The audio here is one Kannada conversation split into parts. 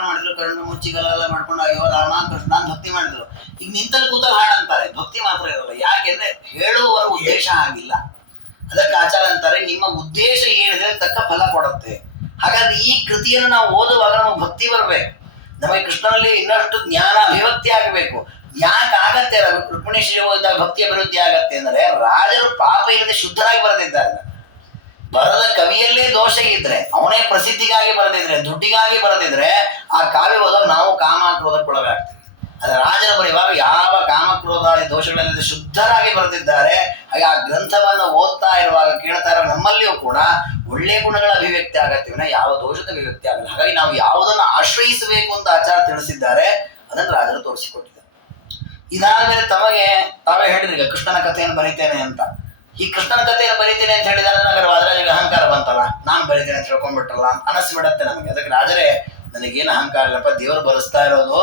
ನಾಮಕರಣ ಮಾಡಿದ್ರು, ಕಣ್ಣು ಮುಚ್ಚಿಗಲೆಲ್ಲ ಮಾಡ್ಕೊಂಡು ಅಯ್ಯೋ ರಾಮ ಕೃಷ್ಣ ಅಂತ ಭಕ್ತಿ ಮಾಡಿದ್ರು. ಈಗ ನಿಂತಲ್ಲಿ ಕೂತಲ್ಲಿ ಹಾಡಂತಾರೆ, ಭಕ್ತಿ ಮಾತ್ರ ಇರಲ್ಲ. ಯಾಕೆಂದ್ರೆ ಹೇಳುವವರ ಉದ್ದೇಶ ಆಗಿಲ್ಲ. ಅದಕ್ಕೆ ಆಚಾರ ಅಂತಾರೆ, ನಿಮ್ಮ ಉದ್ದೇಶ ಏನಿದೆ ತಕ್ಕ ಫಲ ಕೊಡುತ್ತೆ. ಹಾಗಾದ್ರೆ ಈ ಕೃತಿಯನ್ನು ನಾವು ಓದುವಾಗ ನಮಗೆ ಭಕ್ತಿ ಬರಬೇಕು, ನಮಗೆ ಕೃಷ್ಣನಲ್ಲಿ ಇನ್ನಷ್ಟು ಜ್ಞಾನ ಅಭಿವ್ಯಕ್ತಿ ಆಗಬೇಕು. ಯಾಕೆ ಆಗತ್ತೆ ರುಕ್ಮಿಣೇಶ್ವರಿ ಓದಿದಾಗ ಭಕ್ತಿ ಅಭಿವೃದ್ಧಿ ಆಗತ್ತೆ ಅಂದ್ರೆ, ರಾಜರು ಪಾಪ ಇಲ್ಲದೆ ಶುದ್ಧರಾಗಿ ಬರೆದಿದ್ದಾರೆ. ಬರದ ಕವಿಯಲ್ಲೇ ದೋಷ ಇದ್ರೆ, ಅವನೇ ಪ್ರಸಿದ್ಧಿಗಾಗಿ ಬರೆದಿದ್ರೆ, ದುಡ್ಡಿಗಾಗಿ ಬರೆದಿದ್ರೆ, ಆ ಕಾವ್ಯ ಓದಾಗ ನಾವು ಕಾಮಕ್ರೋಧಕ್ಕೊಳಗಾಗ್ತೇವೆ. ಅದ್ರ ರಾಜರು ಬರೆಯುವಾಗ ಯಾವ ಕಾಮಕ್ರೋಧಾದಿ ದೋಷಗಳಲ್ಲಿ ಶುದ್ಧರಾಗಿ ಬರೆದಿದ್ದಾರೆ. ಹಾಗೆ ಆ ಗ್ರಂಥವನ್ನು ಓದ್ತಾ ಇರುವಾಗ ಕೇಳ್ತಾ ಇರೋ ನಮ್ಮಲ್ಲಿಯೂ ಕೂಡ ಒಳ್ಳೆ ಗುಣಗಳ ಅಭಿವ್ಯಕ್ತಿ ಆಗತ್ತೆ, ಯಾವ ದೋಷದ ಅಭಿವ್ಯಕ್ತಿ ಆಗಲ್ಲ. ಹಾಗಾಗಿ ನಾವು ಯಾವುದನ್ನು ಆಶ್ರಯಿಸಬೇಕು ಅಂತ ಆಚಾರ ತಿಳಿಸಿದ್ದಾರೆ, ಅದನ್ನು ರಾಜರು ತೋರಿಸಿಕೊಟ್ಟಿದ್ದಾರೆ. ಇದಾದ್ಮೇಲೆ ತಾವೇ ಹೇಳಿದ್ರಿ ಈಗ ಕೃಷ್ಣನ ಕಥೆಯನ್ನು ಬರೀತೇನೆ ಅಂತ. ಈ ಕೃಷ್ಣನ ಕಥೆಯನ್ನು ಬರೀತೇನೆ ಅಂತ ಹೇಳಿದಾಗ ನಗರ ವಾದರಾಜರಿಗೆ ಅಹಂಕಾರ ಬಂತಲ್ಲ, ನಾನು ಬರೀತೇನೆ ಅಂತ ಹೇಳ್ಕೊಂಡ್ಬಿಟ್ರಲ್ಲ ಅನಸ್ಬಿಡತ್ತೆ ನಮಗೆ. ಅದಕ್ಕೆ ರಾಜರೇ ನನಗೇನು ಅಹಂಕಾರ ಇಲ್ಲಪ್ಪ, ದೇವರು ಬರೆಸ್ತಾ ಇರೋದು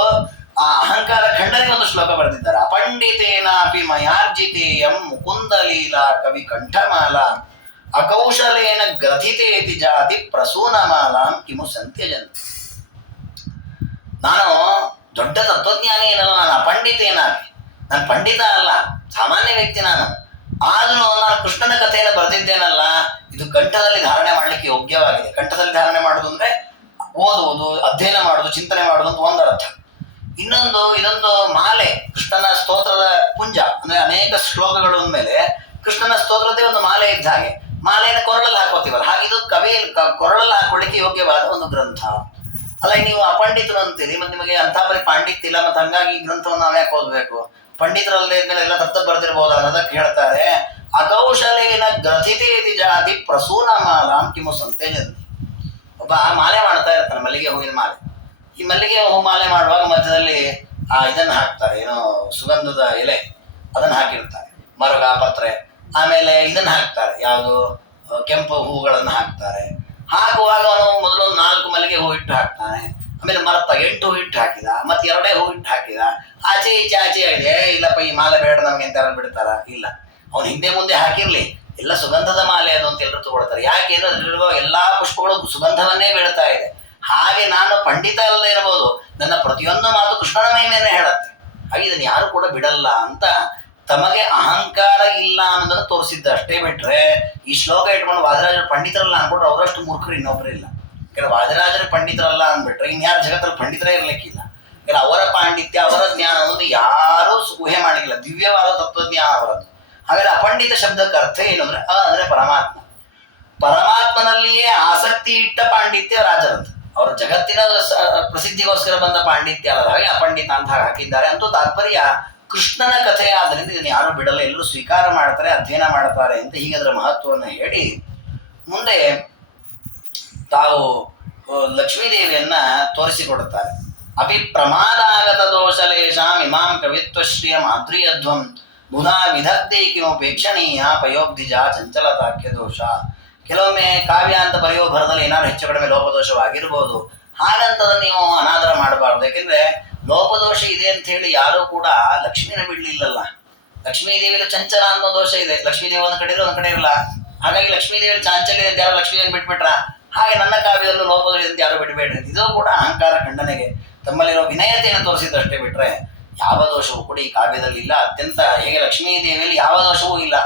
ಆ ಅಹಂಕಾರ ಖಂಡನೆ ಒಂದು ಶ್ಲೋಕ ಬರೆದಿದ್ದಾರೆ. ಅಪಂಡಿತೇನಾಪಿ ಮಯಾರ್ಜಿತೇಯಂ ಮುಕುಂದ ಲೀಲಾ ಕವಿ ಕಂಠಮಾಲ ಅಕೌಶಲೇನ ಗ್ರಥಿತೇತಿ ಜಾತಿ ಪ್ರಸೂನಮಾಲಾಂ ಕಿಮು ಸಂತ್ಯಜಂತಿ. ನಾನು ದೊಡ್ಡ ತತ್ವಜ್ಞಾನಿ ಏನಲ್ಲ, ನಾನು ಅಪಂಡಿತೇನಾಪಿ, ನಾನು ಪಂಡಿತ ಅಲ್ಲ, ಸಾಮಾನ್ಯ ವ್ಯಕ್ತಿ ನಾನು. ಆದ್ರೂ ನಾನು ಕೃಷ್ಣನ ಕಥೆಯನ್ನು ಬರೆದಿದ್ದೇನಲ್ಲ, ಇದು ಕಂಠದಲ್ಲಿ ಧಾರಣೆ ಮಾಡ್ಲಿಕ್ಕೆ ಯೋಗ್ಯವಾಗಿದೆ. ಕಂಠದಲ್ಲಿ ಧಾರಣೆ ಮಾಡುದು ಅಂದ್ರೆ ಓದುವುದು, ಅಧ್ಯಯನ ಮಾಡುದು, ಚಿಂತನೆ ಮಾಡುದು ಅಂತ ಒಂದರ್ಥ. ಇನ್ನೊಂದು ಇದೊಂದು ಮಾಲೆ, ಕೃಷ್ಣನ ಸ್ತೋತ್ರದ ಪುಂಜ, ಅಂದ್ರೆ ಅನೇಕ ಶ್ಲೋಕಗಳು ಅಂದ್ಮೇಲೆ ಕೃಷ್ಣನ ಸ್ತೋತ್ರದೇ ಒಂದು ಮಾಲೆ ಇದ್ದ ಹಾಗೆ. ಮಾಲೆಯನ್ನು ಕೊರಳಲ್ಲಿ ಹಾಕೋತೀವಲ್ಲ, ಹಾಗೆ ಇದು ಕೊರಳಲ್ಲಿ ಹಾಕೊಳ್ಳಿಕ್ಕೆ ಯೋಗ್ಯವಾದ ಒಂದು ಗ್ರಂಥ ಅಲ್ಲ. ನೀವು ಅಪಂಡಿತರು ಅಂತೀರಿ, ಮತ್ತೆ ನಿಮಗೆ ಅಂಥ ಬರೀ ಪಾಂಡಿತ್ಯ ಇಲ್ಲ, ಮತ್ತೆ ಹಂಗಾಗಿ ಈ ಗ್ರಂಥವನ್ನು ನಾವು ಯಾಕೆ ಓದ್ಬೇಕು? ಪಂಡಿತರಲ್ಲೇ ಇದ್ಮೇಲೆ ಎಲ್ಲ ತಪ್ಪ ಬರ್ದಿರ್ಬೋದು ಅನ್ನೋದಕ್ಕೆ ಹೇಳ್ತಾರೆ, ಅಕೌಶಲೇನ ಗ್ರಥಿತೇತಿ ಜಾತಿ ಪ್ರಸೂನ ಮಾಲಾಂ ಕಿಮು ಸಂತೇಜಂತಿ. ಒಬ್ಬ ಮಾಲೆ ಮಾಡ್ತಾ ಇರ್ತಾನೆ, ಮಲ್ಲಿಗೆ ಹೂವಿನ ಮಾಲೆ. ಈ ಮಲ್ಲಿಗೆ ಹೂ ಮಾಲೆ ಮಾಡುವಾಗ ಮಧ್ಯದಲ್ಲಿ ಇದನ್ನು ಹಾಕ್ತಾರೆ, ಏನೋ ಸುಗಂಧದ ಎಲೆ, ಅದನ್ನು ಹಾಕಿರ್ತಾರೆ, ಮರುಗ ಪತ್ರೆ, ಆಮೇಲೆ ಇದನ್ನು ಹಾಕ್ತಾರೆ, ಯಾವುದು ಕೆಂಪು ಹೂಗಳನ್ನು ಹಾಕ್ತಾರೆ. ಹಾಕುವಾಗ ಅವನು ಮೊದಲು 4 ಮಲ್ಲಿಗೆ ಹೂ ಇಟ್ಟು ಹಾಕ್ತಾನೆ, ಆಮೇಲೆ ಮರಪ್ಪ 8 ಹೂ ಇಟ್ಟು ಹಾಕಿದ, ಮತ್ತೆ 2 ಹೂ ಇಟ್ಟು ಹಾಕಿದ. ಆಚೆ ಆಗಿದೆ, ಇಲ್ಲಪ್ಪ ಈ ಮಾಲೆ ಬೇಡ ನಮ್ಗೆ ಅಂತ ಯಾರು ಬಿಡ್ತಾರ? ಇಲ್ಲ, ಅವ್ನು ಹಿಂದೆ ಮುಂದೆ ಹಾಕಿರ್ಲಿ, ಎಲ್ಲ ಸುಗಂಧದ ಮಾಲೆ ಅದು ಅಂತ ಎಲ್ಲರೂ ತಗೊಳ್ತಾರೆ. ಯಾಕೆಂದ್ರೆ ಅದರಲ್ಲಿರುವ ಎಲ್ಲಾ ಪುಷ್ಪಗಳು ಸುಗಂಧವನ್ನೇ ಬೀಳ್ತಾ ಇದೆ. ಹಾಗೆ ನಾನು ಪಂಡಿತ ಅಲ್ಲದೆ ಇರಬಹುದು, ನನ್ನ ಪ್ರತಿಯೊಂದು ಮಾತು ಕೃಷ್ಣನ ಮಹಿಮೆಯನ್ನೇ ಹೇಳುತ್ತೆ. ಹಾಗೆ ಇದನ್ನು ಯಾರು ಕೂಡ ಬಿಡಲ್ಲ ಅಂತ ತಮಗೆ ಅಹಂಕಾರ ಇಲ್ಲ ಅನ್ನೋದನ್ನು ತೋರಿಸಿದ್ದ. ಅಷ್ಟೇ ಬಿಟ್ರೆ ಈ ಶ್ಲೋಕ ಇಟ್ಕೊಂಡು ವಾದರಾಜರು ಪಂಡಿತರಲ್ಲ ಅನ್ಕೊಂಡ್ರೆ ಅವರಷ್ಟು ಮೂರ್ಖರು ಇನ್ನೊಬ್ರು ಇಲ್ಲ. ಯಾಕಂದ್ರೆ ವಾದರಾಜರು ಪಂಡಿತರಲ್ಲ ಅಂದ್ಬಿಟ್ರೆ ಇನ್ಯಾರು ಜಗತ್ತಲ್ಲಿ ಪಂಡಿತರೇ ಇರ್ಲಿಕ್ಕಿಲ್ಲ. ಯಾಕಂದ್ರೆ ಅವರ ಪಾಂಡಿತ್ಯ, ಅವರ ಜ್ಞಾನ ಅನ್ನೋದು ಯಾರೂ ಊಹೆ ಮಾಡಿಲ್ಲ, ದಿವ್ಯವಾದ ತತ್ವಜ್ಞಾನ ಅವರದ್ದು. ಹಾಗಾದ್ರೆ ಅಪಂಡಿತ ಶಬ್ದಕ್ಕೆ ಅರ್ಥ ಏನು ಅಂದ್ರೆ ಅಂದ್ರೆ ಪರಮಾತ್ಮ, ಪರಮಾತ್ಮನಲ್ಲಿಯೇ ಆಸಕ್ತಿ ಇಟ್ಟ ಪಾಂಡಿತ್ಯ ರಾಜರದ್ದು. ಅವರ ಜಗತ್ತಿನ ಪ್ರಸಿದ್ಧಿಗೋಸ್ಕರ ಬಂದ ಪಾಂಡಿತ್ಯ ಅಲ್ಲ, ಹಾಗೆ ಅಪಂಡಿತ ಅಂತ ಹಾಕಿದ್ದಾರೆ. ಅಂತೂ ತಾತ್ಪರ್ಯ ಕೃಷ್ಣನ ಕಥೆ ಆದ್ರಿಂದ ಇದನ್ನು ಯಾರು ಬಿಡಲ್ಲ, ಎಲ್ಲರೂ ಸ್ವೀಕಾರ ಮಾಡ್ತಾರೆ, ಅಧ್ಯಯನ ಮಾಡ್ತಾರೆ ಅಂತ ಹೀಗೆ ಅದರ ಮಹತ್ವವನ್ನು ಹೇಳಿ ಮುಂದೆ ತಾವು ಲಕ್ಷ್ಮೀದೇವಿಯನ್ನ ತೋರಿಸಿಕೊಡುತ್ತಾರೆ. ಅಪಿ ಪ್ರಮಾದಾಗತ ದೋಷಲೇಶಾಂ ಇಮಾಂ ಕವಿತ್ವಶ್ರಿಯ ಮಾದ್ರಿಯಧ್ವಂ ಬುಧಾ ವಿಧಗ್ಧೆ ಕಿಮುಪೇಕ್ಷಣೀಯ ಪಯೋಬ್ಧಿಜ ಚಂಚಲತಾಖ್ಯ ದೋಷ. ಕೆಲವೊಮ್ಮೆ ಕಾವ್ಯ ಅಂತ ಬರೆಯುವ ಭರದಲ್ಲಿ ಏನಾದ್ರು ಹೆಚ್ಚು ಕಡಿಮೆ ಲೋಪದೋಷವಾಗಿರ್ಬೋದು, ಹಾಗಂತದನ್ನು ನೀವು ಅನಾದರ ಮಾಡಬಾರ್ದು. ಯಾಕೆಂದ್ರೆ ಲೋಪದೋಷ ಇದೆ ಅಂತ ಹೇಳಿ ಯಾರೂ ಕೂಡ ಲಕ್ಷ್ಮಿನ ಬಿಡ್ಲಿಲ್ಲಲ್ಲ. ಲಕ್ಷ್ಮೀದೇವಿಯಲ್ಲಿ ಚಂಚಲ ಅನ್ನೋ ದೋಷ ಇದೆ, ಲಕ್ಷ್ಮೀದೇವಿ ಒಂದ್ ಕಡೆ ಒಂದ್ ಕಡೆ ಇರಲ್ಲ. ಹಾಗಾಗಿ ಲಕ್ಷ್ಮೀದೇವಿಯಲ್ಲಿ ಚಾಂಚಲ್ಯ ಅಂತ ಯಾರು ಲಕ್ಷ್ಮೀದೇವಿ ಬಿಟ್ಬಿಟ್ರ, ಹಾಗೆ ನನ್ನ ಕಾವ್ಯದಲ್ಲೂ ಲೋಪದೋಷ ಅಂತ ಯಾರು ಬಿಡಬೇಡ್ರಿ. ಇದು ಕೂಡ ಅಹಂಕಾರ ಖಂಡನೆಗೆ ತಮ್ಮಲ್ಲಿರೋ ವಿನಯತೆಯನ್ನು ತೋರಿಸಿದಷ್ಟೇ ಬಿಟ್ರೆ ಯಾವ ದೋಷವೂ ಕೂಡ ಈ ಕಾವ್ಯದಲ್ಲಿ ಇಲ್ಲ. ಅತ್ಯಂತ ಹೇಗೆ ಲಕ್ಷ್ಮೀದೇವಿಯಲ್ಲಿ ಯಾವ ದೋಷವೂ ಇಲ್ಲ,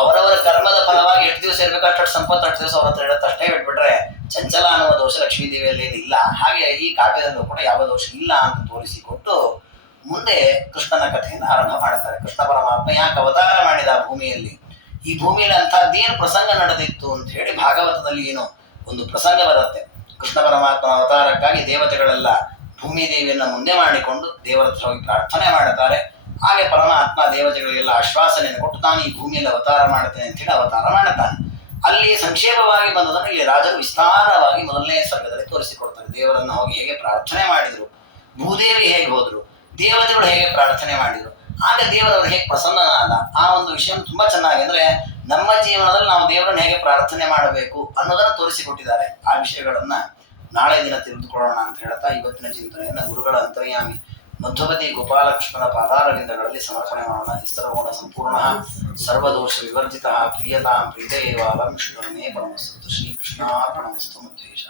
ಅವರವರ ಕರ್ಮದ ಫಲವಾಗಿ ಎಷ್ಟು ದಿವಸ ಇರಬೇಕು ಅಷ್ಟು ಸಂಪತ್ತು ಅಷ್ಟು ದಿವಸ ಅವ್ರ ಹತ್ರ ಇರುತ್ತೆ, ಅಷ್ಟೇ ಬಿಟ್ಬಿಟ್ರೆ ಚಂಚಲ ಅನ್ನುವ ದೋಷ ಲಕ್ಷ್ಮೀದೇವಿಯಲ್ಲಿ ಏನಿಲ್ಲ. ಹಾಗೆ ಈ ಕಾವ್ಯದಲ್ಲೂ ಕೂಡ ಯಾವ ದೋಷ ಇಲ್ಲ ಅಂತ ತೋರಿಸಿಕೊಟ್ಟು ಮುಂದೆ ಕೃಷ್ಣನ ಕಥೆಯನ್ನು ಆರಂಭ ಮಾಡ್ತಾರೆ. ಕೃಷ್ಣ ಪರಮಾತ್ಮ ಯಾಕೆ ಅವತಾರ ಮಾಡಿದ ಭೂಮಿಯಲ್ಲಿ, ಈ ಭೂಮಿಯಲ್ಲಿ ಅಂತಹದ್ದೇನು ಪ್ರಸಂಗ ನಡೆದಿತ್ತು ಅಂತ ಹೇಳಿ ಭಾಗವತದಲ್ಲಿ ಏನೋ ಒಂದು ಪ್ರಸಂಗ ಬರುತ್ತೆ. ಕೃಷ್ಣ ಪರಮಾತ್ಮನ ಅವತಾರಕ್ಕಾಗಿ ದೇವತೆಗಳೆಲ್ಲ ಭೂಮಿ ದೇವಿಯನ್ನ ಮುಂದೆ ಮಾಡಿಕೊಂಡು ದೇವರ ಹತ್ರ ಹೋಗಿ ಪ್ರಾರ್ಥನೆ ಮಾಡುತ್ತಾರೆ. ಹಾಗೆ ಪರಮಾತ್ಮ ದೇವತೆಗಳಿಗೆಲ್ಲ ಆಶ್ವಾಸನೆಯನ್ನು ಕೊಟ್ಟು ತಾನು ಈ ಭೂಮಿಯಲ್ಲಿ ಅವತಾರ ಮಾಡುತ್ತೇನೆ ಅಂತ ಹೇಳಿ ಅವತಾರ ಮಾಡುತ್ತಾನೆ. ಅಲ್ಲಿ ಸಂಕ್ಷೇಪವಾಗಿ ಬಂದದನ್ನು ಇಲ್ಲಿ ರಾಜರು ವಿಸ್ತಾರವಾಗಿ ಮೊದಲನೇ ಸರ್ಗದಲ್ಲಿ ತೋರಿಸಿಕೊಡ್ತಾರೆ. ದೇವರನ್ನು ಹೋಗಿ ಹೇಗೆ ಪ್ರಾರ್ಥನೆ ಮಾಡಿದ್ರು, ಭೂದೇವಿ ಹೇಗೆ ಹೋದ್ರು, ದೇವತೆಗಳು ಹೇಗೆ ಪ್ರಾರ್ಥನೆ ಮಾಡಿದ್ರು, ಆಗ ದೇವರವರು ಹೇಗೆ ಪ್ರಸನ್ನನಾದ, ಆ ಒಂದು ವಿಷಯ ತುಂಬಾ ಚೆನ್ನಾಗಿ, ಅಂದ್ರೆ ನಮ್ಮ ಜೀವನದಲ್ಲಿ ನಾವು ದೇವರನ್ನು ಹೇಗೆ ಪ್ರಾರ್ಥನೆ ಮಾಡಬೇಕು ಅನ್ನೋದನ್ನು ತೋರಿಸಿಕೊಟ್ಟಿದ್ದಾರೆ. ಆ ವಿಷಯಗಳನ್ನ ನಾಳೆ ದಿನ ತಿಳಿದುಕೊಳ್ಳೋಣ ಅಂತ ಹೇಳ್ತಾ ಇವತ್ತಿನ ಚಿಂತನೆಯನ್ನು ಗುರುಗಳ ಅಂತರ್ಯಾಮಿ ಮಧ್ವಪತಿ ಗೋಪಾಲಕೃಷ್ಣನ ಪಾದಾರವಿಂದಗಳಲ್ಲಿ ಸಮರ್ಪಣೆ ಮಾಡೋಣ. ಸರ್ವಗುಣ ಸಂಪೂರ್ಣ ಸರ್ವದೋಷ ವಿವರ್ಜಿತ ಪ್ರಿಯತಾಂ ಪ್ರೀತಯೇವಾಲಂ ವಿಷ್ಣುರಮೇ ಪರಮಸ್ತು. ಶ್ರೀಕೃಷ್ಣಾರ್ಪಣಮಸ್ತು. ಮುದ್ದೇಶ.